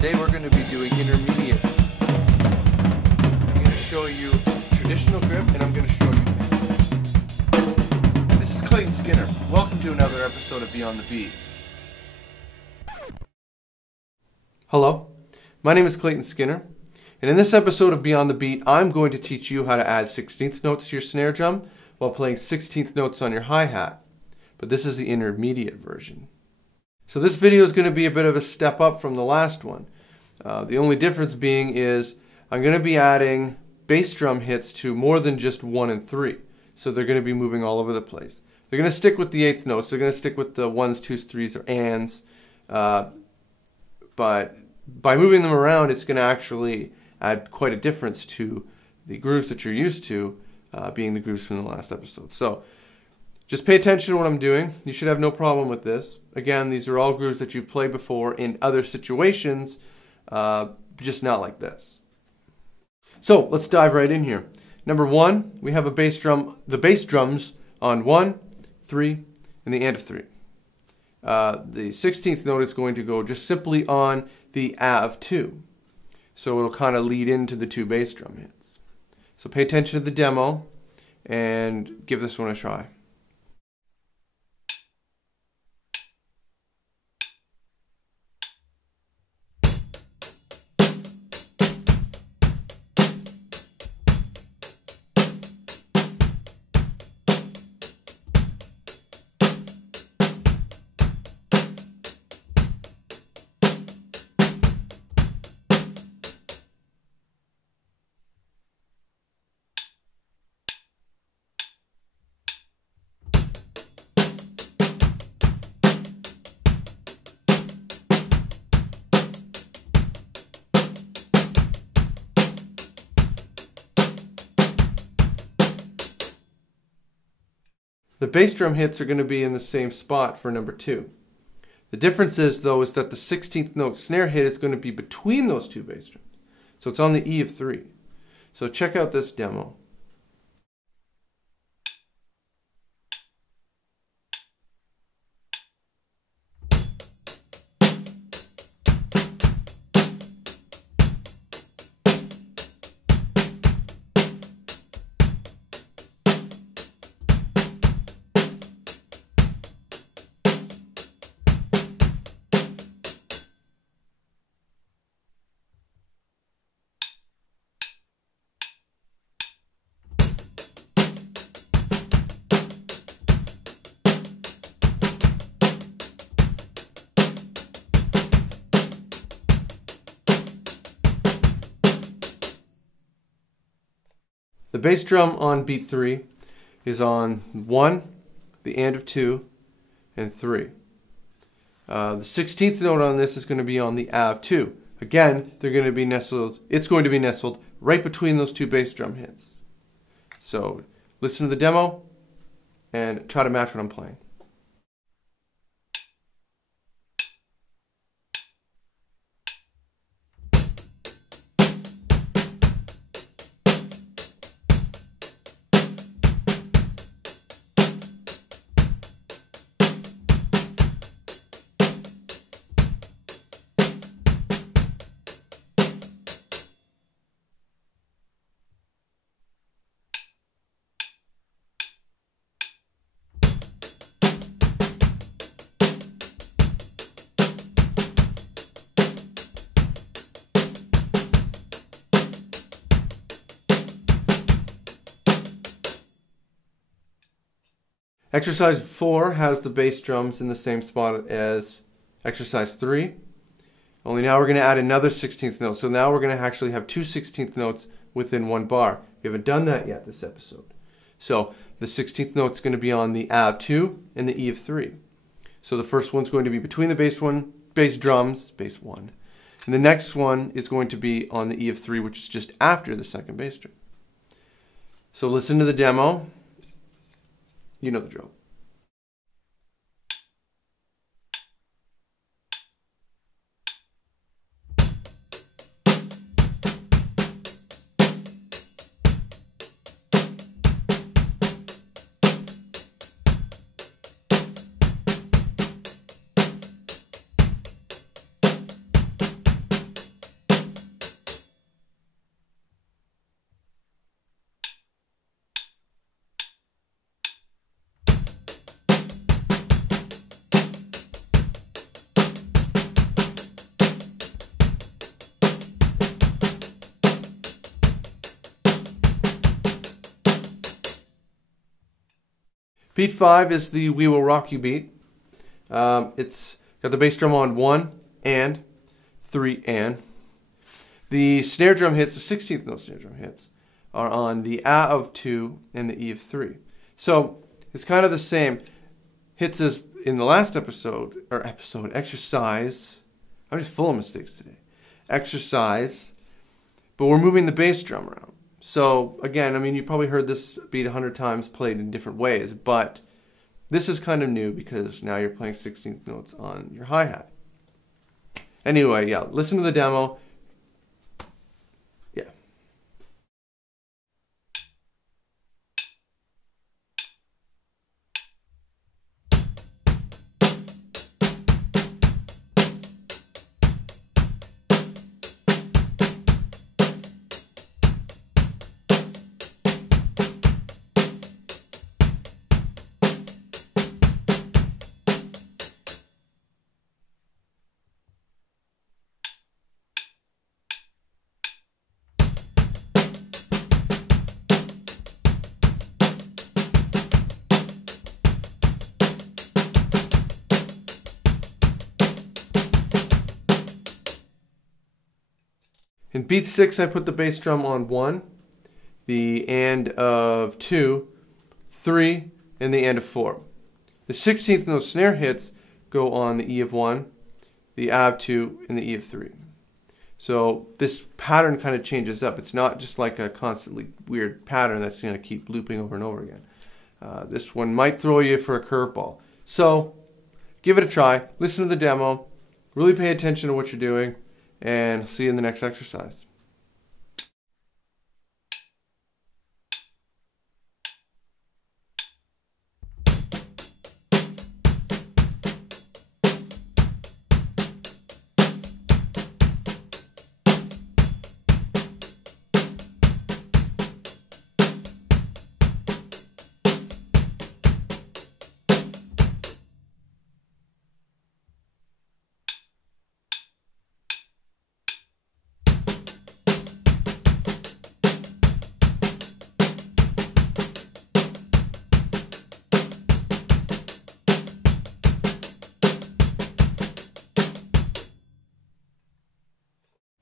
Today we're going to be doing intermediate. I'm going to show you traditional grip and I'm going to show you mid. This is Clayton Skinner. Welcome to another episode of Beyond the Beat. Hello, my name is Clayton Skinner, and in this episode of Beyond the Beat I'm going to teach you how to add 16th notes to your snare drum while playing 16th notes on your hi-hat. But this is the intermediate version. So this video is going to be a bit of a step up from the last one. The only difference being is I'm going to be adding bass drum hits to more than just 1 and 3. So they're going to be moving all over the place. They're going to stick with the 8th notes. They're going to stick with the 1s, 2s, 3s, or ands. But by moving them around, it's going to actually add quite a difference to the grooves that you're used to, being the grooves from the last episode. So just pay attention to what I'm doing. You should have no problem with this. Again, these are all grooves that you've played before in other situations, just not like this. So let's dive right in here. Number 1, we have a bass drum, the bass drums on 1, 3, and the and of 3. The 16th note is going to go just simply on the A of 2. So it'll kind of lead into the 2 bass drum hits. So pay attention to the demo and give this one a try. The bass drum hits are going to be in the same spot for number 2. The difference is, though, is that the 16th note snare hit is going to be between those 2 bass drums. So it's on the E of 3. So check out this demo. The bass drum on beat 3 is on 1, the and of 2, and 3. The 16th note on this is going to be on the A of 2. Again, they're going to be nestled. It's going to be nestled right between those 2 bass drum hits. So listen to the demo and try to match what I'm playing. Exercise 4 has the bass drums in the same spot as exercise 3. Only now we're going to add another 16th note. So now we're going to actually have 2 16th notes within 1 bar. We haven't done that yet this episode. So the 16th note is going to be on the A of 2 and the E of 3. So the first one's going to be between the bass drums, bass 1. And the next one is going to be on the E of 3, which is just after the second bass drum. So listen to the demo. You know the drill. Beat 5 is the We Will Rock You beat. It's got the bass drum on 1 and 3 and. The snare drum hits, the 16th note snare drum hits, are on the A of 2 and the E of 3. So it's kind of the same hits as in the last exercise. I'm just full of mistakes today. Exercise, but we're moving the bass drum around. So again, I mean, you probably heard this beat 100 times played in different ways, but this is kind of new because now you're playing 16th notes on your hi-hat. Anyway, yeah, listen to the demo. Yeah. In beat 6, I put the bass drum on 1, the and of 2, 3, and the and of 4. The 16th note snare hits go on the E of 1, the A of 2, and the E of 3. So this pattern kind of changes up. It's not just like a constantly weird pattern that's going to keep looping over and over again. This one might throw you for a curveball. So give it a try. Listen to the demo. Really pay attention to what you're doing. And see you in the next exercise.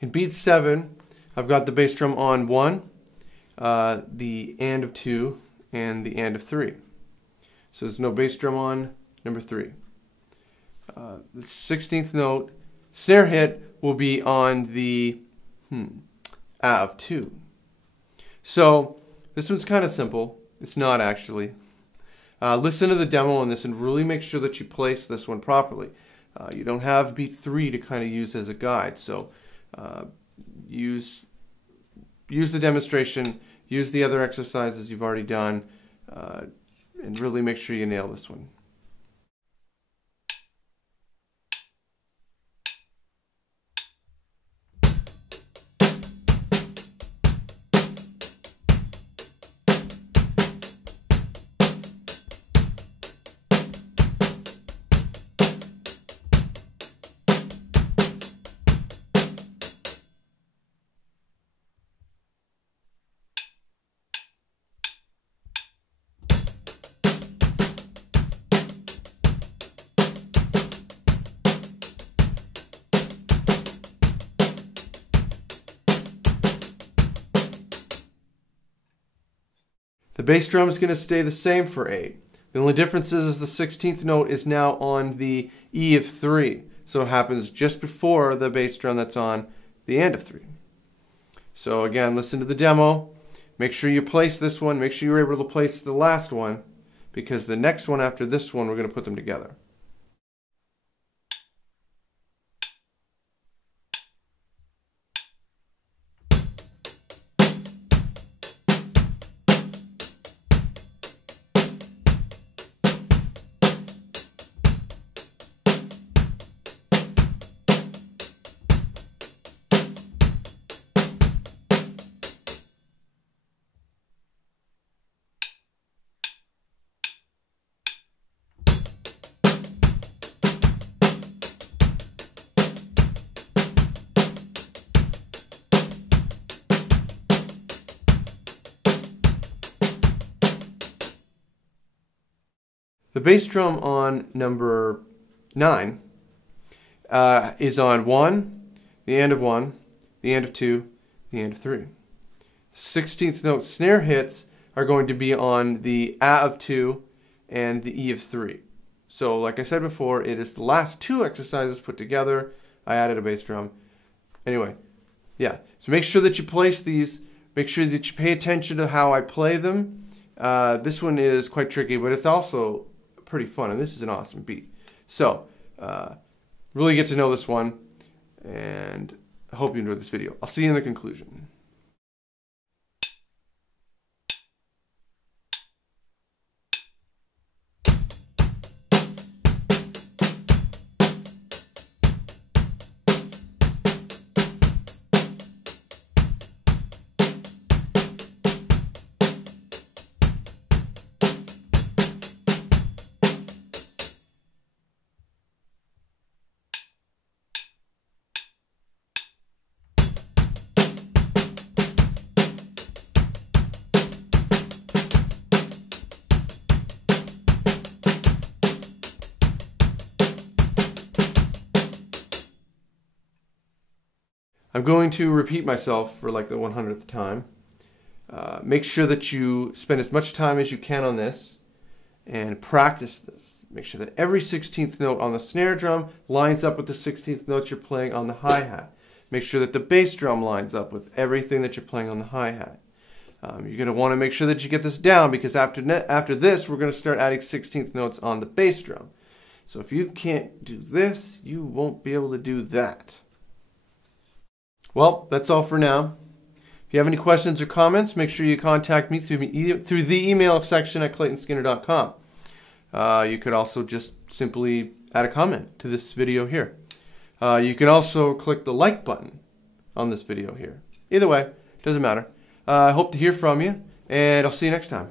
In beat 7, I've got the bass drum on 1, the and of 2, and the and of 3. So there's no bass drum on number 3. The 16th note snare hit will be on the A of 2. So this one's kind of simple. It's not actually. Listen to the demo on this and really make sure that you place this one properly. You don't have beat 3 to kind of use as a guide, so use the demonstration, use the other exercises you've already done, and really make sure you nail this one. The bass drum is going to stay the same for 8. The only difference is the 16th note is now on the E of 3. So it happens just before the bass drum that's on the and of 3. So again, listen to the demo. Make sure you place this one. Make sure you're able to place the last one, because the next one after this one, we're going to put them together. The bass drum on number 9 is on 1, the end of 1, the end of 2, the end of 3. 16th note snare hits are going to be on the A of 2 and the E of 3. So like I said before, it is the last 2 exercises put together. I added a bass drum. Anyway, yeah. So make sure that you place these. Make sure that you pay attention to how I play them. This one is quite tricky, but it's also pretty fun, and this is an awesome beat. So, really get to know this one, and I hope you enjoyed this video. I'll see you in the conclusion. I'm going to repeat myself for like the 100th time. Make sure that you spend as much time as you can on this and practice this. Make sure that every 16th note on the snare drum lines up with the 16th notes you're playing on the hi-hat. Make sure that the bass drum lines up with everything that you're playing on the hi-hat. You're going to want to make sure that you get this down, because after this we're going to start adding 16th notes on the bass drum. So if you can't do this, you won't be able to do that. Well, that's all for now. If you have any questions or comments, make sure you contact me through the email section at claytonskinner.com. You could also just simply add a comment to this video here. You can also click the like button on this video here. Either way, doesn't matter. I hope to hear from you, and I'll see you next time.